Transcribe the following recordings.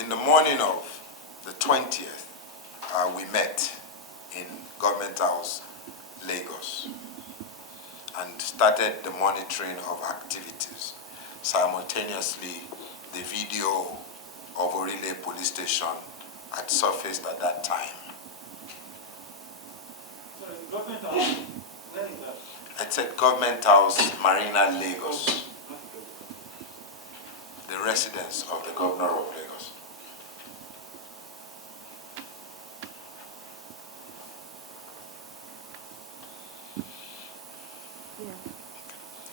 in the morning of the 20th, we met in Government House, Lagos, and started the monitoring of activities. Simultaneously, the video of Orile police station had surfaced at that time. So in Government House, where is that? It's at Government House, Marina, Lagos. The residence of the Governor of Lagos. Yeah.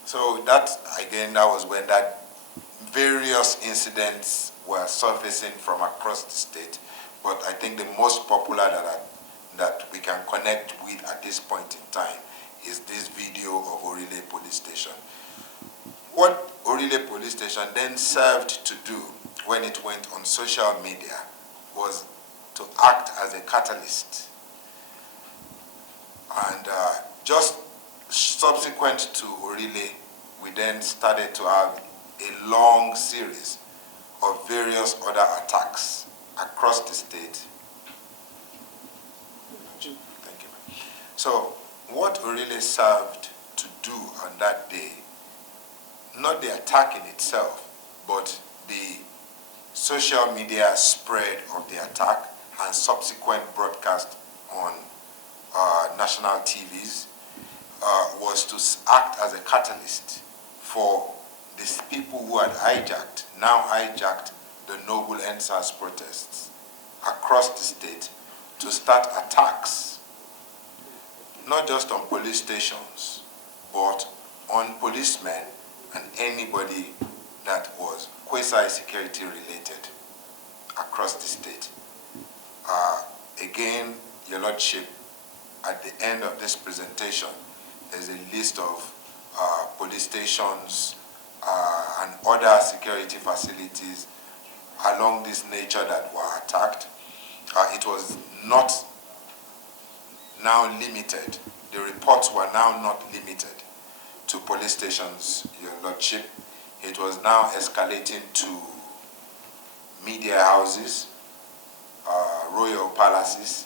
So that, again, that was when that various incidents were surfacing from across the state. But I think the most popular that we can connect with at this point in time is this video of Orile police station. What Orile police station then served to do when it went on social media was to act as a catalyst. And just subsequent to Orile, we then started to have a long series of various other attacks across the state. Thank you. So what Orile served to do on that day, not the attack in itself, but the social media spread of the attack and subsequent broadcast on national TVs, was to act as a catalyst for these people who had now hijacked the noble EndSars protests across the state to start attacks, not just on police stations, but on policemen and anybody that was quasi-security related across the state. Again, Your Lordship, at the end of this presentation, there's a list of police stations and other security facilities along this nature that were attacked. It was not now limited. The reports were now not limited to police stations, Your Lordship. It was now escalating to media houses, royal palaces,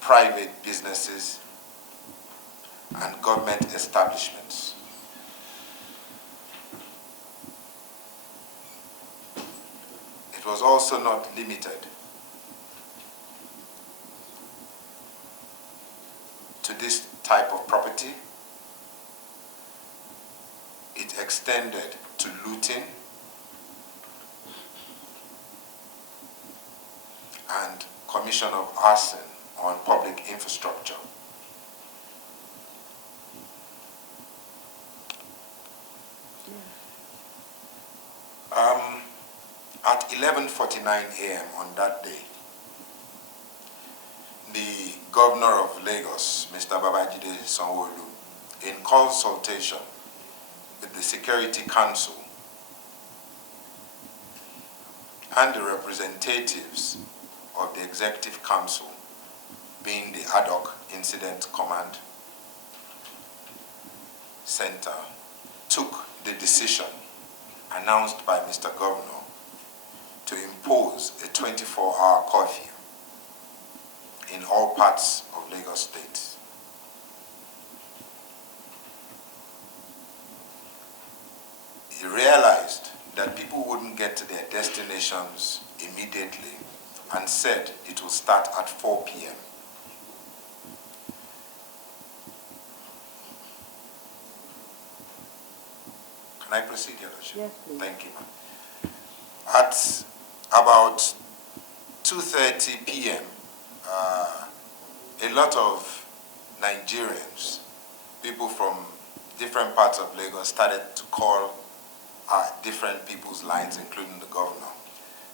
private businesses, and government establishments. It was also not limited to this type of property. It extended to looting and commission of arson on public infrastructure. At 11:49 a.m. on that day, the Governor of Lagos, Mr. Babajide Sanwo-Olu, in consultation with the Security Council and the representatives of the Executive Council, being the Ad hoc Incident Command Center, took the decision announced by Mr. Governor to impose a 24-hour curfew in all parts of Lagos State. He realized that people wouldn't get to their destinations immediately and said it will start at 4 p.m. Can I proceed, Your Lordship? Yes, please. Thank you. At about 2:30 p.m., a lot of Nigerians, people from different parts of Lagos, started to call different people's lines, including the governor,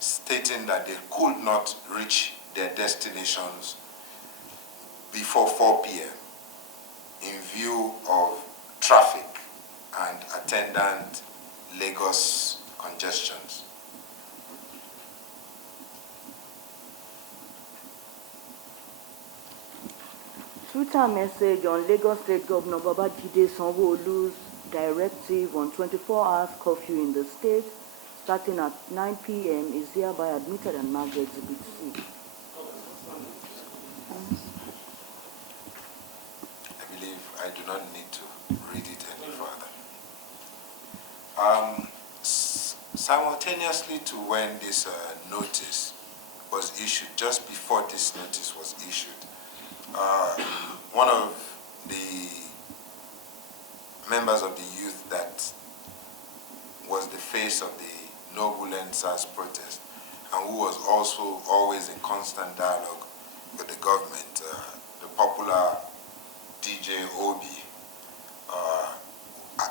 stating that they could not reach their destinations before 4 p.m. in view of traffic and attendant Lagos congestions. Twitter message on Lagos State Governor Babajide Sanwo-Olu's directive on 24 hours curfew in the state. starting at 9 p.m. is hereby admitted and marked Exhibit C. I believe I do not need to read it any further. Simultaneously to when this notice was issued, just before this notice was issued, one of the members of the youth that was the face of the noble EndSars protest, and who was also always in constant dialogue with the government, the popular DJ Obi,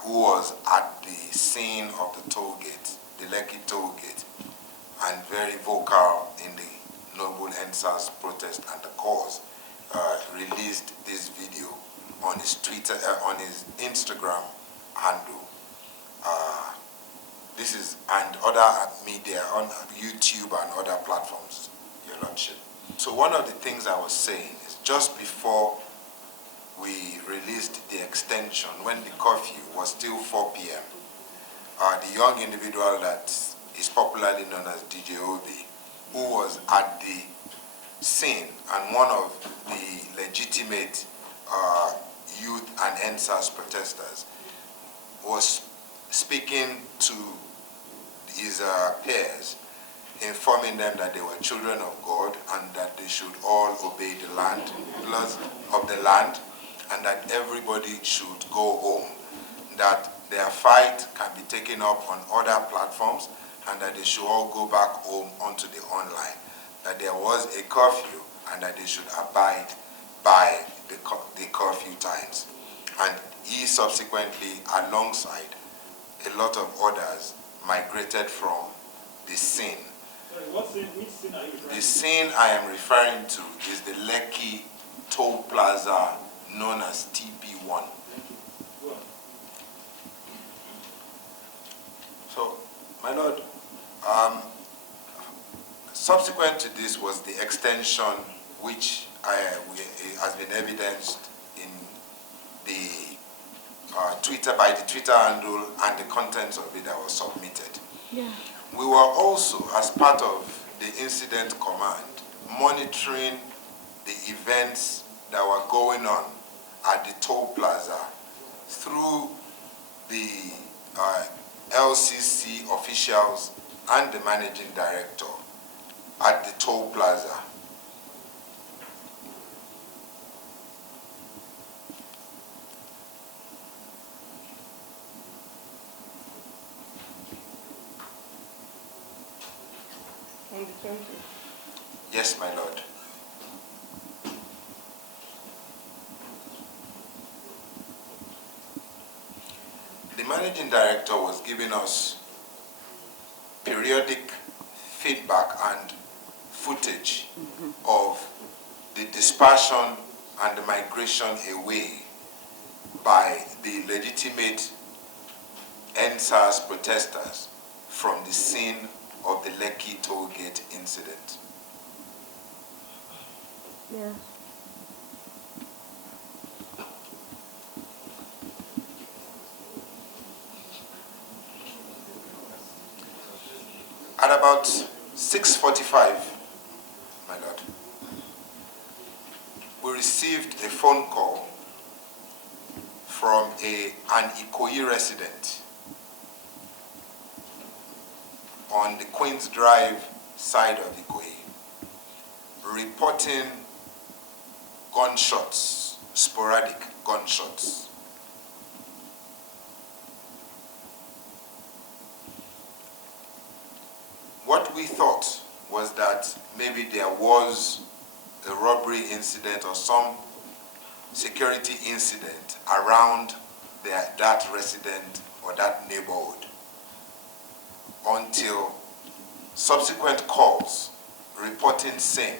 who was at the scene of the toll gate, the Lekki toll gate, and very vocal in the noble EndSars protest and the cause, released this video on his Twitter, on his Instagram handle. This is, and other media, on YouTube and other platforms, Your Lordship. So one of the things I was saying is, just before we released the extension, when the curfew was still 4 p.m., the young individual that is popularly known as DJ Obi, who was at the scene and one of the legitimate youth and EndSars protesters, was speaking to his peers, informing them that they were children of God and that they should all obey the land, laws of the land, and that everybody should go home, that their fight can be taken up on other platforms, and that they should all go back home onto the online, that there was a curfew and that they should abide by the curfew times. And he subsequently, alongside a lot of others, migrated from the scene. Sorry, what scene, which scene are you referring to? The scene I am referring to is the Lekki toll plaza known as TP1. Go on. So, my lord, subsequent to this was the extension which has been evidenced in the Twitter, by the Twitter handle and the contents of it that was submitted. Yeah. We were also, as part of the incident command, monitoring the events that were going on at the toll plaza through the LCC officials and the managing director at the toll plaza. Yes, my lord. The managing director was giving us periodic feedback and footage of the dispersion and the migration away by the legitimate EndSars protesters from the scene of the Lekki toll gate incident. Yeah. At about 6:45, my lord, we received a phone call from an Ikoyi resident on the Queen's Drive side of Ikoyi, reporting gunshots, sporadic gunshots. What we thought was that maybe there was a robbery incident or some security incident around that resident or that neighborhood, until subsequent calls reporting same,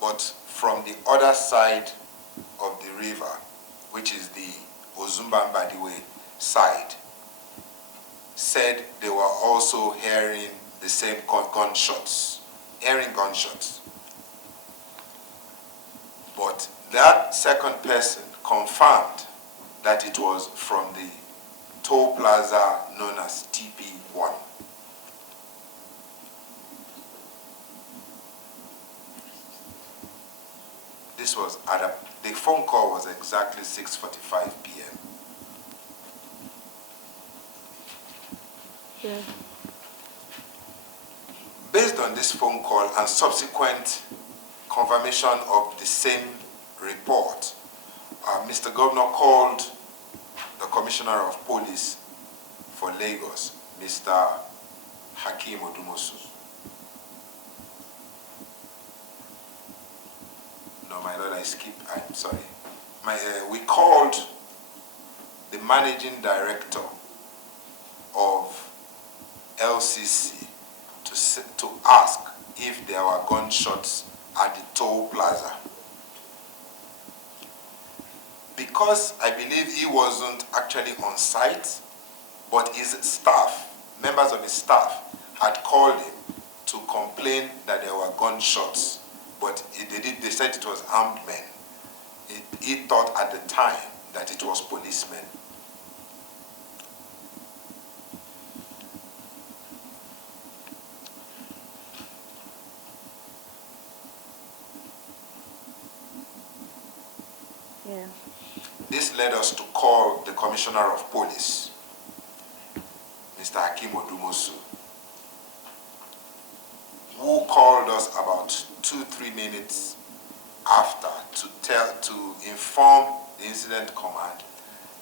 but from the other side of the river, which is the Ozumbambadiwe side, said they were also hearing the same gunshots. But that second person confirmed that it was from the toll plaza known as TP1. this was the phone call was exactly 6:45 p.m. Yes. Based on this phone call and subsequent confirmation of the same report, Mr. Governor called the Commissioner of Police for Lagos, Mr. Hakeem Odumosu. No, my lord, I'm sorry. We called the managing director of LCC to ask if there were gunshots at the toll plaza. Because I believe he wasn't actually on site, but his staff, members of his staff, had called him to complain that there were gunshots, but they said it was armed men. He thought at the time that it was policemen. Yeah. This led us to call the Commissioner of Police, Mr. Hakeem Odumosu, who called us about 2-3 minutes after to inform the incident command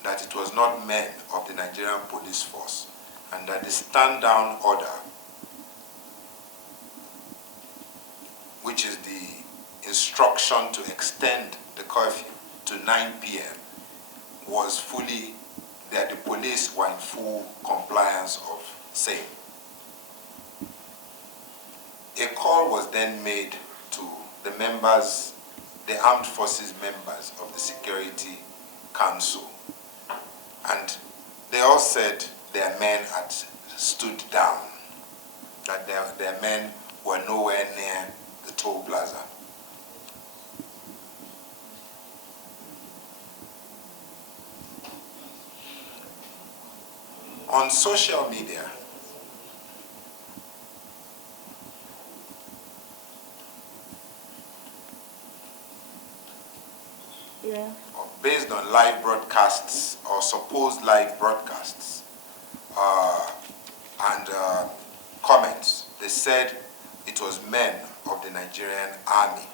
that it was not men of the Nigerian police force and that the stand-down order, which is the instruction to extend the curfew to 9 p.m., was fully, that the police were in full compliance of same. A call was then made to the members, the armed forces members of the Security Council, and they all said their men had stood down, that their men were nowhere near the toll plaza. On social media, Yeah. based on live broadcasts or supposed live broadcasts and comments, they said it was men of the Nigerian army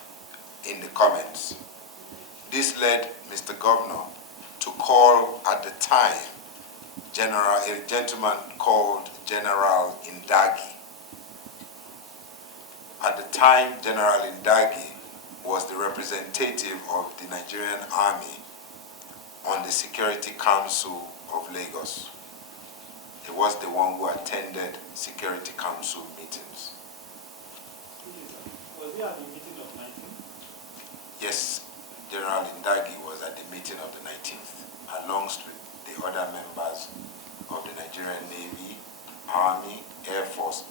in the comments. This led Mr. Governor to call at the time a gentleman called General Indagi. At the time, General Indagi was the representative of the Nigerian Army on the Security Council of Lagos. He was the one who attended Security Council meetings. Was he at the meeting of 19th? Yes, General Indagi was at the meeting of the 19th, alongside the other members of the Nigerian Navy, Army, Air Force,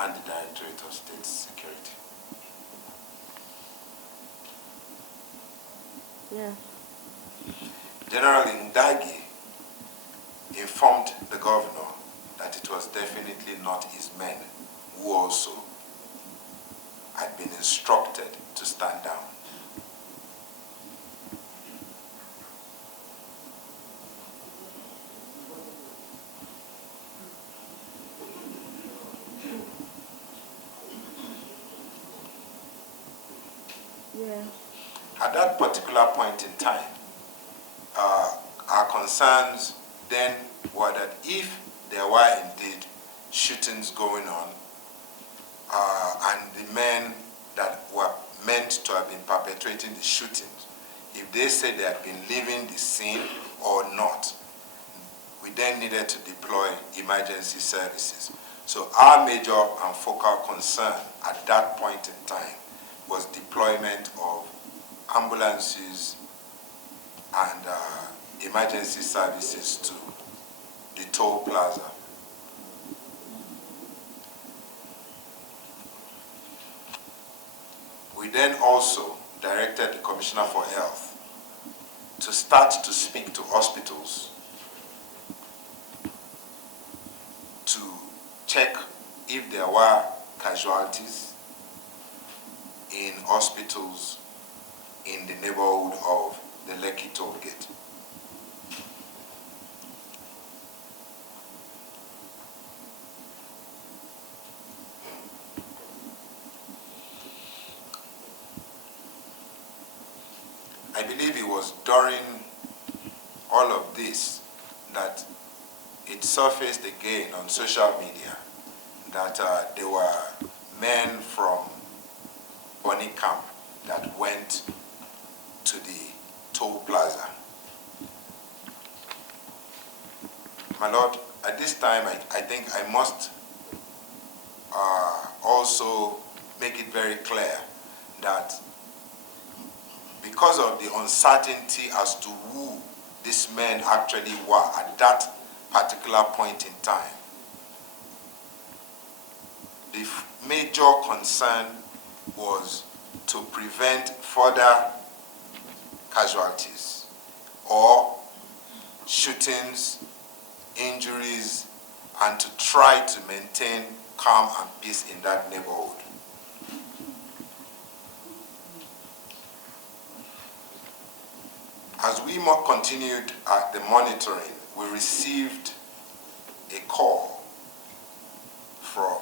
and the Directorate of State Security. Yeah. General Indagi informed the governor that it was definitely not his men who also had been instructed to stand down. Yeah. At that particular point in time, our concerns then were that if there were indeed shootings going on, and the men that were meant to have been perpetrating the shootings, if they said they had been leaving the scene or not, we then needed to deploy emergency services. So our major and focal concern at that point in time was deployment of ambulances and emergency services to the toll plaza. We then also directed the Commissioner for Health to start to speak to hospitals to check if there were casualties in hospitals in the neighborhood of the Lekki toll gate. I believe it was during all of this that it surfaced again on social media that there were men from Bonny Camp that went to the toll plaza. My Lord, at this time, I think I must also make it very clear that because of the uncertainty as to who these men actually were at that particular point in time, the major concern was to prevent further casualties or shootings, injuries, and to try to maintain calm and peace in that neighborhood. As we continued the monitoring, we received a call from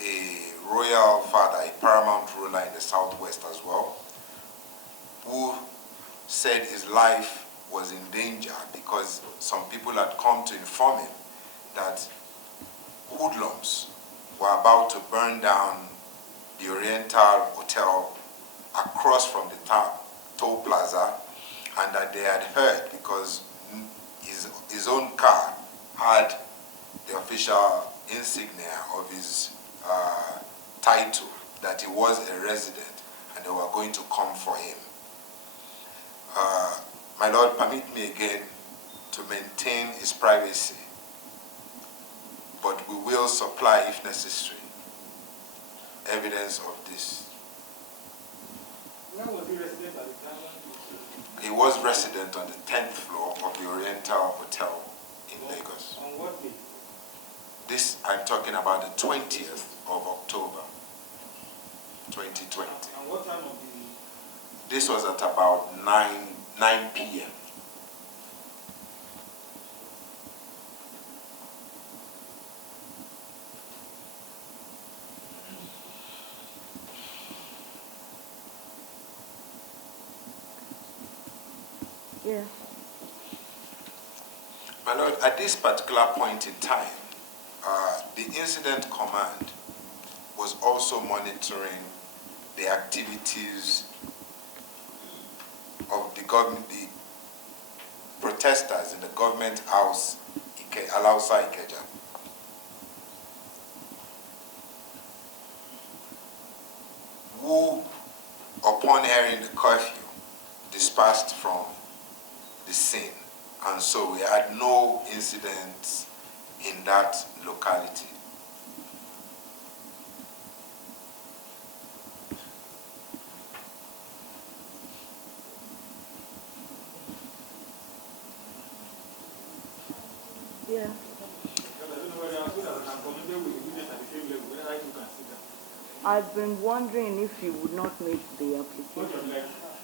a royal father, a paramount ruler in the southwest as well, who said his life was in danger because some people had come to inform him that hoodlums were about to burn down the Oriental Hotel across from the toll plaza, and that they had heard because his own car had the official insignia of his title that he was a resident, and they were going to come for him. My Lord, permit me again to maintain his privacy, but we will supply, if necessary, evidence of this. Where was he resident at the time? He was resident on the 10th floor of the Oriental Hotel in Lagos. On what day? This, I'm talking about the 20th of October, 2020. And what time of the... This was at about 9 p.m. Yes. My Lord, at this particular point in time, the incident command was also monitoring the activities of the government, the protesters in the government house, Alausa Ikeja. Who, upon hearing the curfew, dispersed from the scene, and so we had no incidents in that locality. Yeah. I've been wondering if you would not make the application.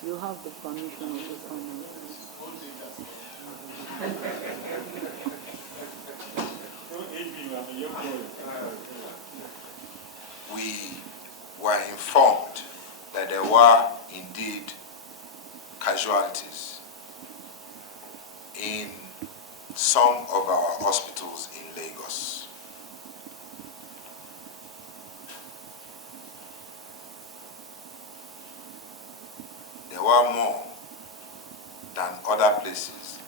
You have the permission of the panel. We were informed that there were indeed casualties in some of our hospitals in Lagos. There were more than other places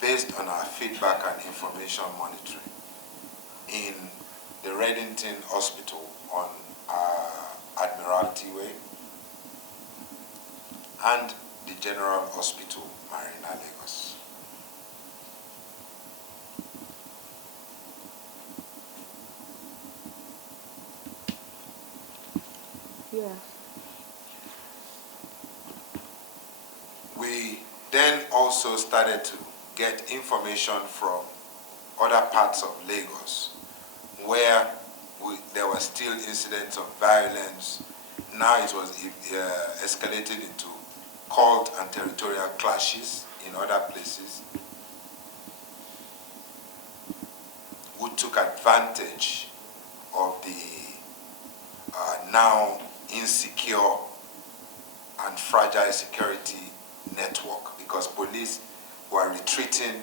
based on our feedback and information monitoring. In the Reddington Hospital on Admiralty Way and the General Hospital, Marina, Lagos. Yeah. We then also started to get information from other parts of Lagos where there were still incidents of violence. Now it was escalated into cult and territorial clashes in other places, who took advantage of the now insecure and fragile security network, because police were retreating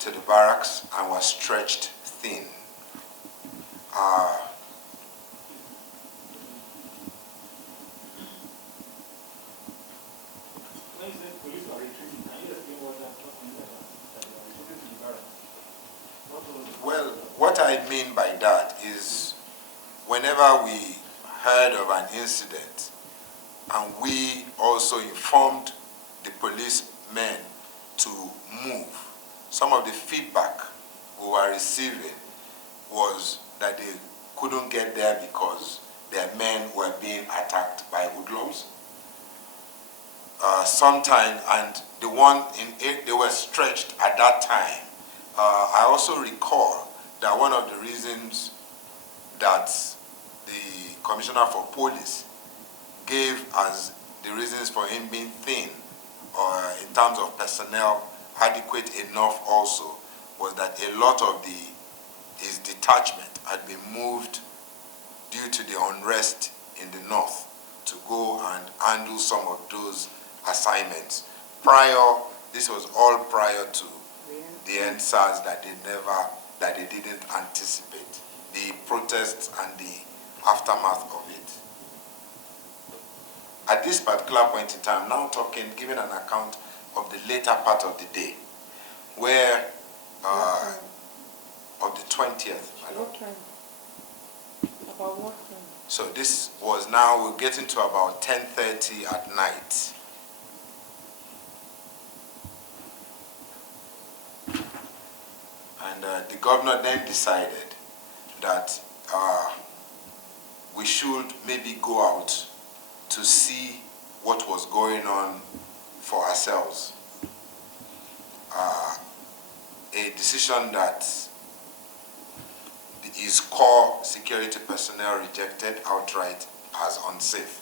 to the barracks and were stretched thin. When you say police are retreating, can you explain what that means? That they are retreating to the barracks? Well, what I mean by that is whenever we heard of an incident and we also informed the policemen to move, some of the feedback we were receiving was that they couldn't get there because their men were being attacked by hoodlums. Sometimes, and the one in it, they were stretched at that time. I also recall that one of the reasons that the Commissioner for Police gave as the reasons for him being thin, or in terms of personnel adequate enough also, was that a lot of his detachment had been moved due to the unrest in the north to go and handle some of those assignments. This was all prior to the EndSars that they didn't anticipate, the protests and the aftermath of it. At this particular point in time, now giving an account of the later part of the day, where of the 20th. What time? About what time? So this was now, we're getting to about 10:30 at night. And the governor then decided that we should maybe go out to see what was going on for ourselves. A decision that his core security personnel rejected outright as unsafe.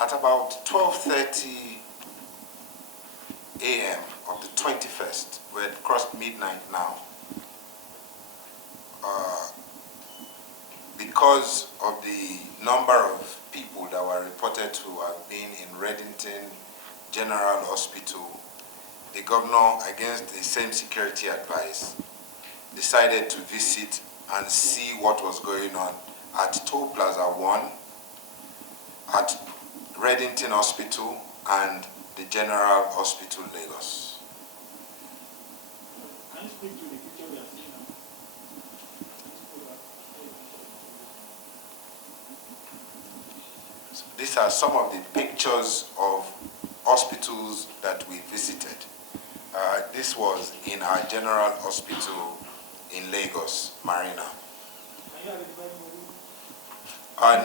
At about 12:30 a.m. of the 21st, we had crossed midnight now, because of the number of people that were reported to have been in Reddington General Hospital, the governor, against the same security advice, decided to visit and see what was going on at Toll Plaza 1, at Reddington Hospital, and the General Hospital, Lagos. Can you speak to the picture we are seeing now? So these are some of the pictures of hospitals that we visited. This was in our General Hospital in Lagos, Marina. Can you identify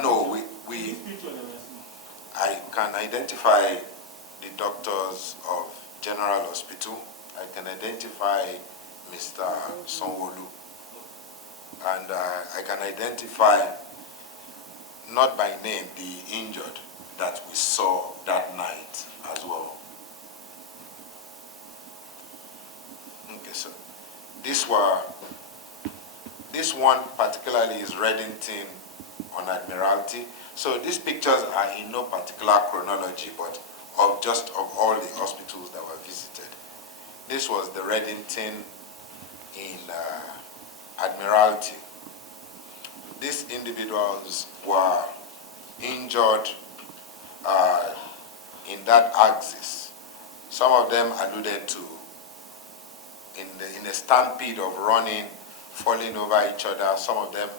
No, this picture that we are seeing? I can identify the doctors of General Hospital. I can identify Mr. Sonwolu. And I can identify, not by name, the injured that we saw that night as well. Okay, so this one particularly is Reddington on Admiralty. So these pictures are in no particular chronology, but of all the hospitals that were visited. This was the Reddington in Admiralty. These individuals were injured in that axis. Some of them alluded to in a stampede of running, falling over each other. Some of them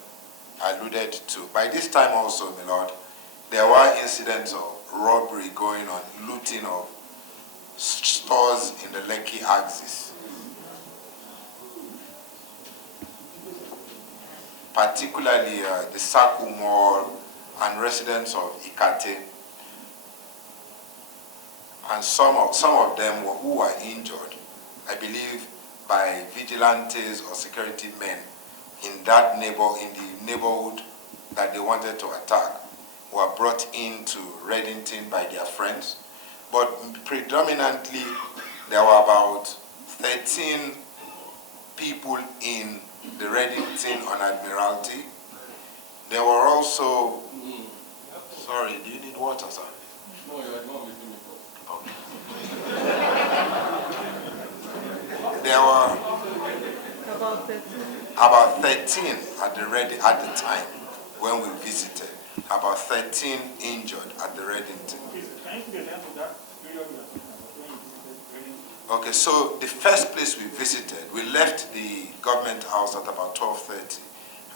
alluded to. By this time also, my lord, there were incidents of robbery going on, looting of stores in the Lekki axis. Particularly the Saku Mall and residents of Ikate. And some of them who were injured, I believe by vigilantes or security men in that in the neighborhood that they wanted to attack were brought into Reddington by their friends. But predominantly, there were about 13 people in the Reddington on Admiralty. There were also, sorry, do you need water, sir? No, you are not making me talk. Okay. There were about 13 at the time when we visited. About 13 injured at the Reddington. Can you get down to that period when you visited Reddington? Okay, so the first place we visited, we left the government house at about 12:30,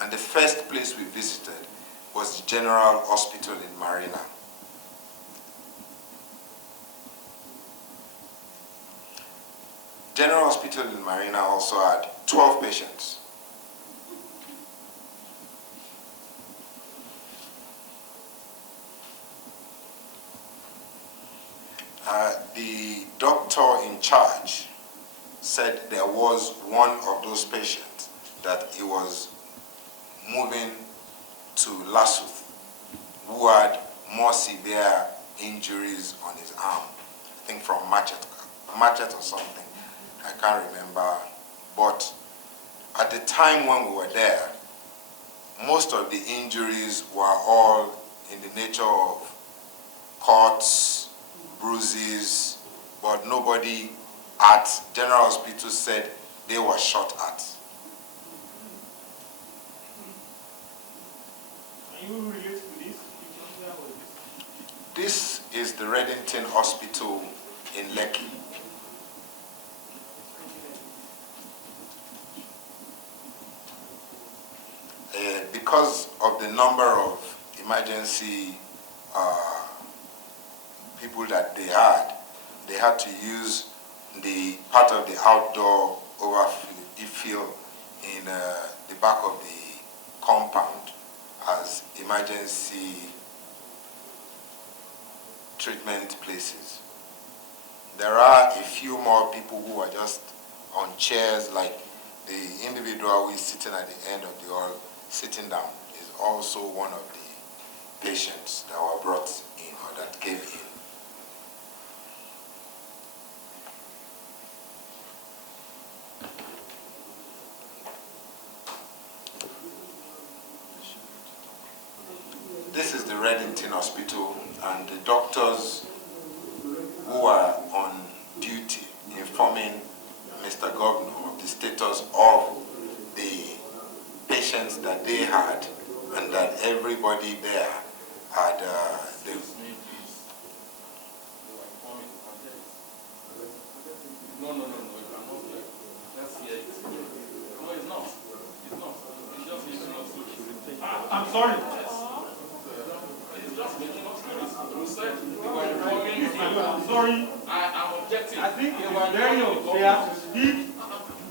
and the first place we visited was the General Hospital in Marina. General Hospital in Marina also had 12 patients. The doctor in charge said there was one of those patients that he was moving to Lassuth who had more severe injuries on his arm, I think from machete or something, I can't remember. But at the time when we were there, most of the injuries were all in the nature of cuts, bruises, but nobody at General Hospital said they were shot at. Can you relate to this? This is the Reddington Hospital in Lekki. Because of the number of emergency people that they had to use the part of the outdoor overfill in the back of the compound as emergency treatment places. There are a few more people who are just on chairs, like the individual who is sitting at the end of the hall, sitting down, is also one of the patients that were brought in or that came in. This is the Reddington Hospital, and the doctors who are on duty informing Mr. Governor of the status of the patients that they had, and that everybody there had No, you cannot hear. Let's hear it. No, it's not. It's not. It's just making up stories. I'm sorry. It's just making up stories. You said they were informing. I'm sorry. I'm objecting. I think it was very unfair to speak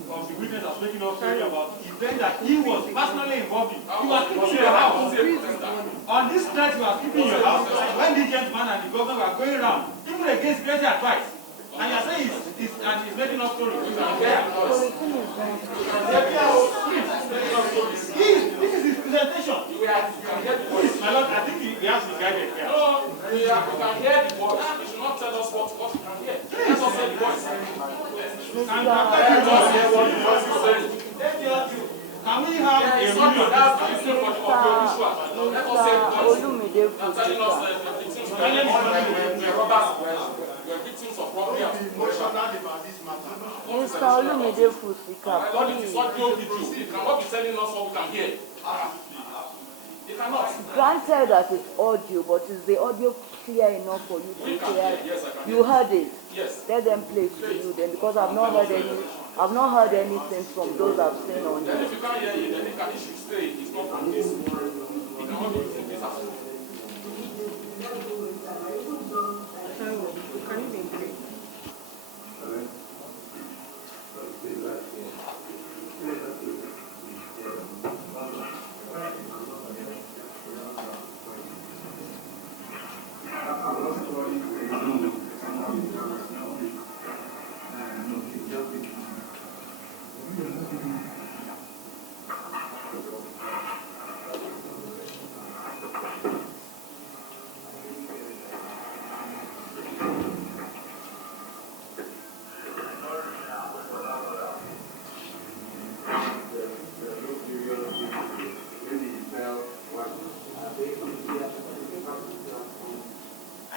of the witness that's making up story about event that he was personally involved in. He was keeping your house. On this night, you are keeping your house when the gentleman and the governor were going around, even against great advice. And you're saying he's making up stories. This is his presentation. Please, my lord, I think he has to be guided here. No, we can hear the voice. You should not tell us what we can hear. Let us hear the voice. Can we have a video? Victims of robbery. Mr. Olumide Fusika, It's not your video. You cannot be telling us what we can hear. You cannot. granted that it's audio, but is the audio clear enough for you to hear? Yes, I can You heard it? Yes. Let them play it to you then, because I've not heard anything from those I've seen on Then you. if you can't hear it, then you should stay. It's not from this. You cannot be using this as Can you be agree? I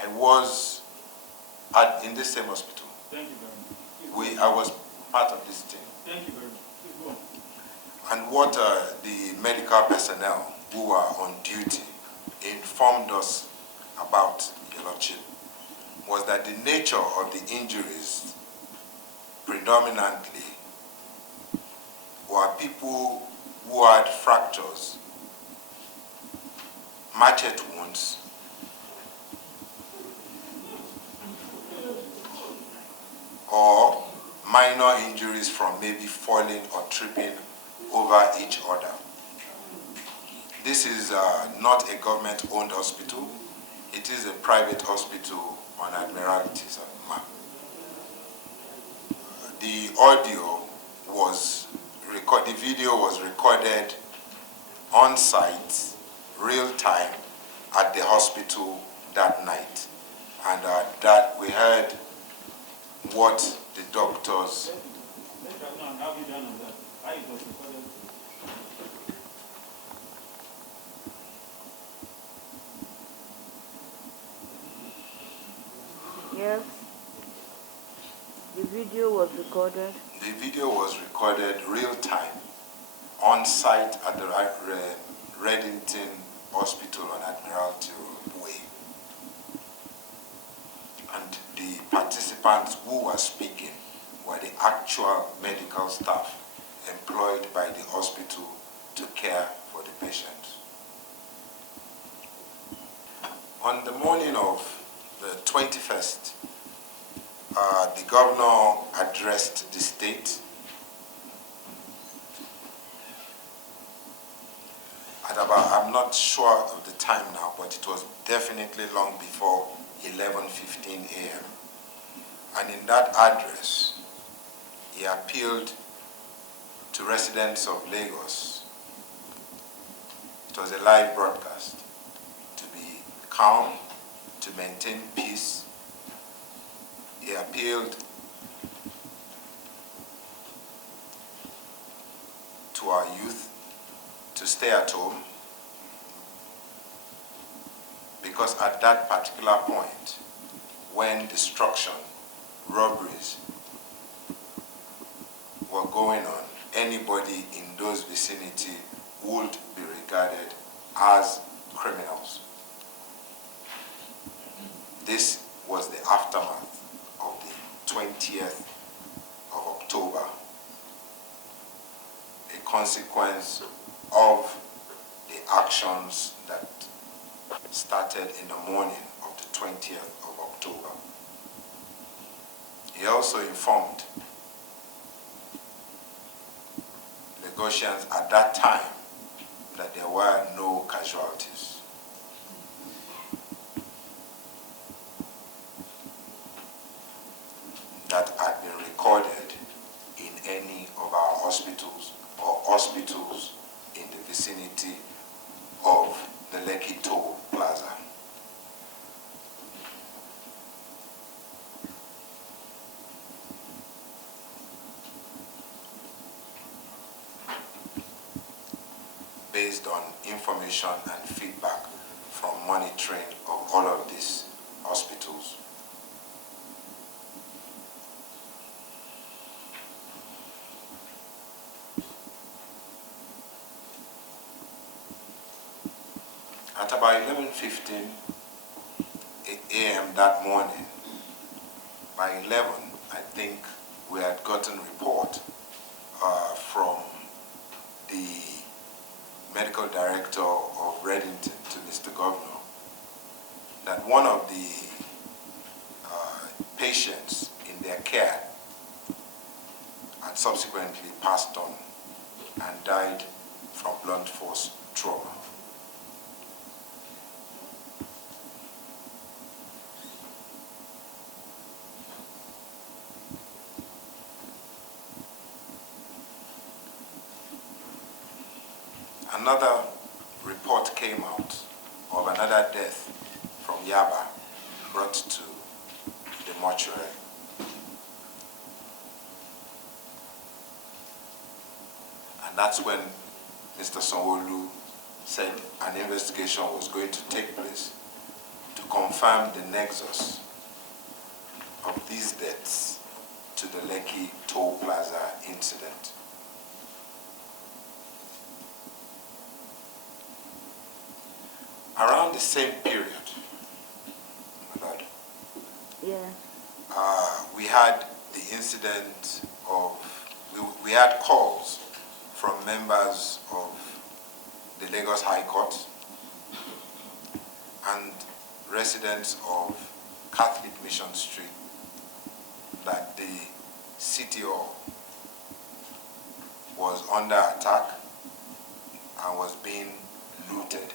was in this same hospital. Thank you very much. I was part of this team. Thank you very much. Please go on. And what the medical personnel who were on duty informed us about, Your Lordship, was that the nature of the injuries predominantly were people who had fractures, machete wounds, or minor injuries from maybe falling or tripping over each other. This is not a government-owned hospital. It is a private hospital on Admiralty's map. The audio was recorded, the video was recorded on site, real time, at the hospital that night. And that we heard what the doctors. Yes. The video was recorded. The video was recorded real time on site at the Reddington Hospital on Admiralty Way. And the participants who were speaking were the actual medical staff employed by the hospital to care for the patients. On the morning of the 21st, the governor addressed the state at about, I'm not sure of the time now, but it was definitely long before 11:15 a.m. And in that address, he appealed to residents of Lagos. It was a live broadcast, to be calm, to maintain peace. He appealed to our youth to stay at home, because at that particular point, when destruction, robberies were going on, anybody in those vicinity would be regarded as criminals. This was the aftermath of the 20th of October, a consequence of the actions that started in the morning of the 20th of October. He also informed Lagosians at that time that there were no casualties. That had been recorded in any of our hospitals or hospitals in the vicinity of the Lekki Toll Plaza. Based on information and feedback from monitoring of all of these hospitals. At about 11:15 a.m. that morning, by 11, I think we had gotten report from the medical director of Reddington to Mr. Governor that one of the patients in their care had subsequently passed on and died from blunt force trauma. another report came out of another death from Yaba brought to the mortuary. And that's when Mr. Sanwo-Olu said an investigation was going to take place to confirm the nexus of these deaths to the Lekki Toll Plaza incident. Around the same period, my lord, we had the incident of, we had calls from members of the Lagos High Court and residents of Catholic Mission Street that the city hall was under attack and was being looted.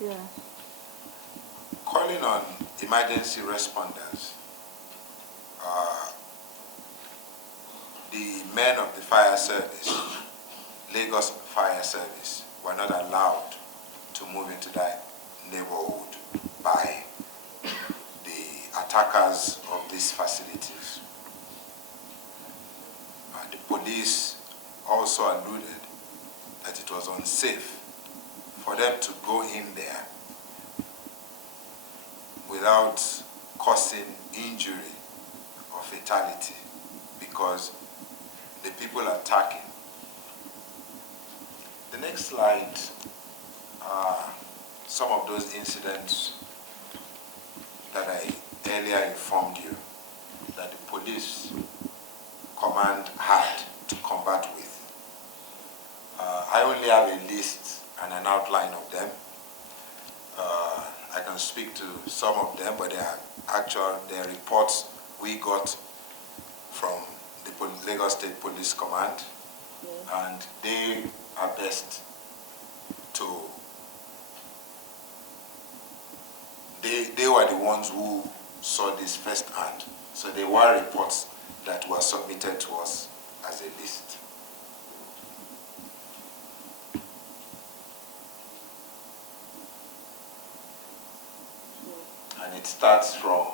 Yeah. Calling on emergency responders, the men of the fire service, Lagos Fire Service, were not allowed to move into that neighborhood by the attackers of these facilities. The police also alluded that it was unsafe for them to go in there without causing injury or fatality, because the people attacking. The next slide are some of those incidents that I earlier informed you that the police command had to combat with. I only have a list and an outline of them. I can speak to some of them, but they are reports we got from the Lagos State Police Command, and they are best to, they were the ones who saw this firsthand. So they were reports that were submitted to us as a list. And it starts from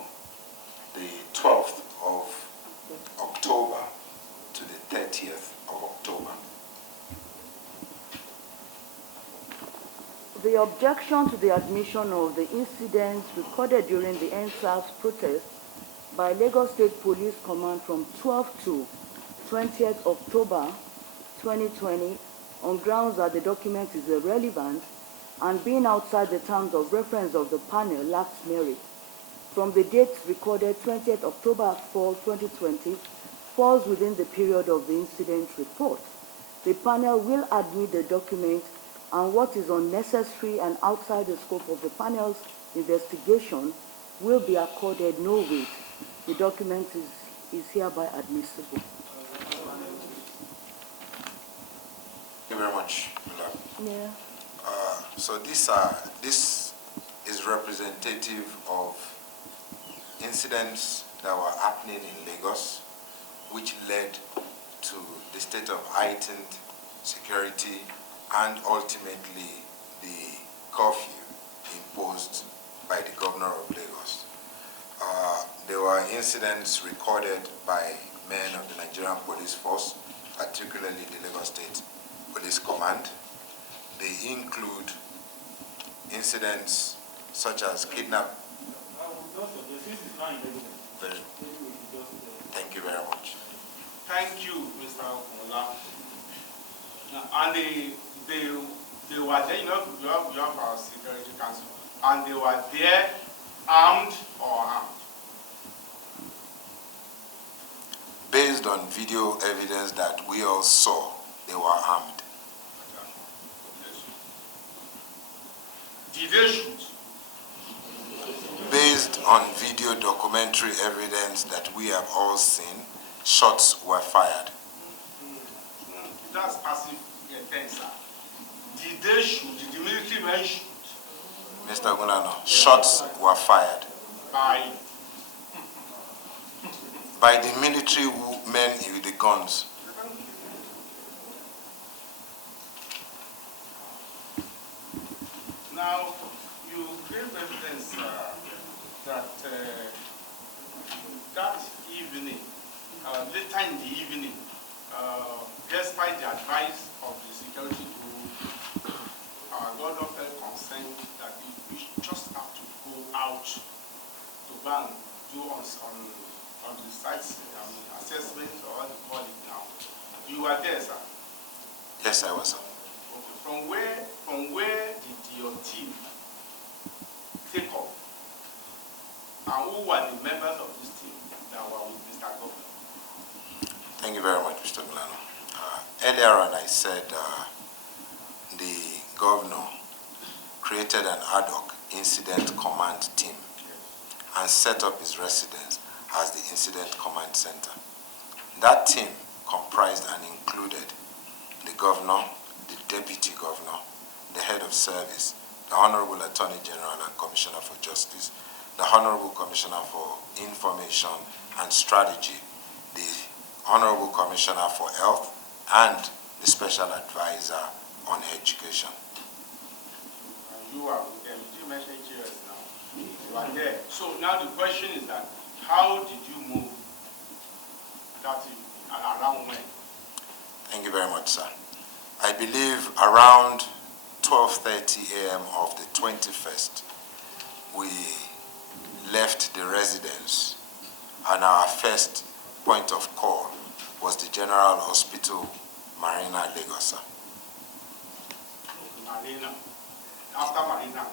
the 12th of October to the 30th of October. The objection to the admission of the incidents recorded during the EndSars protest by Lagos State Police Command from 12th to 20th October 2020 on grounds that the document is irrelevant and being outside the terms of reference of the panel lacks merit. From the dates recorded 20th October 4, 2020 falls within the period of the incident report. The panel will admit the document, and what is unnecessary and outside the scope of the panel's investigation will be accorded no weight. The document is hereby admissible. Thank you very much. Yeah. So this is representative of incidents that were happening in Lagos, which led to the state of heightened security and ultimately the curfew imposed by the governor of Lagos. There were incidents recorded by men of the Nigerian police force, particularly the Lagos State Police Command. They include incidents such as kidnapping. Thank you very much. Thank you, Mr. Okunla. And they were there, you have our Security Council, and they were there armed or armed? Based on video evidence that we all saw, they were armed. Did they shoot? Based on video documentary evidence that we have all seen, shots were fired. that's passive tense, sir. Did they shoot? Did the military men shoot? Mr. Gunano, shots were fired by the military men with the guns. Now, you gave evidence that that evening, later in the evening, despite the advice of the security group, governor felt concerned that we just have to go out to go and do on the sites assessment, or what you call it now. You were there, sir? Yes, I was, sir. Okay. From where did your team take off? And who were the members of this team that were with Mr. Governor? Thank you very much, Mr. Milano. Earlier on, I said the governor created an ad hoc incident command team and set up his residence as the incident command center. That team comprised and included the governor, the deputy governor, the head of service, the Honorable Attorney General and Commissioner for Justice, the Honorable Commissioner for Information and Strategy, the Honorable Commissioner for Health, and the Special Advisor on Education. You are with them. You mentioned chairs now. You are there. So now the question is that, how did you move that evening and around when? Thank you very much, sir. I believe around 12:30 a.m. of the 21st, we left the residence, and our first point of call was the General Hospital, Marina, Lagos, sir. Marina. After Marina,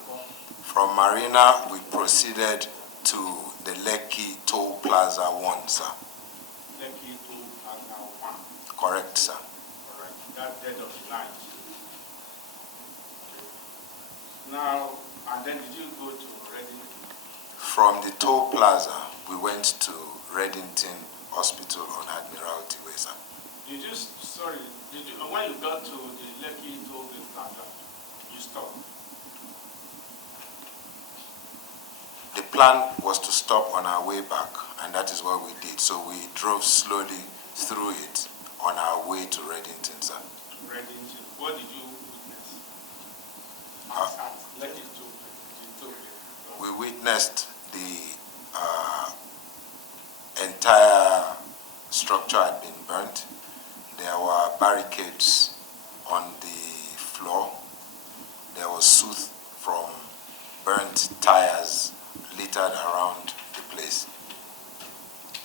from Marina, we proceeded to the Lekki Toll Plaza 1, sir. Lekki Toll Plaza 1. Correct, sir. Correct. That dead of the night. Now, and then did you go to Reddington? From the Toll Plaza, we went to Reddington Hospital on Admiralty Way, sir. When you got to the Lekki Toll Plaza, you stopped? The plan was to stop on our way back, and that is what we did. So we drove slowly through it on our way to Reddington, sir. Reddington. What did you witness? Lekki Toll. We witnessed the entire structure had been burnt. There were barricades on the floor. There was soot from burnt tires littered around the place.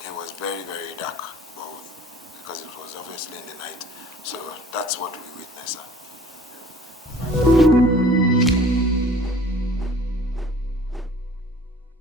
It was very, very dark, because it was obviously in the night. So that's what we witnessed, sir.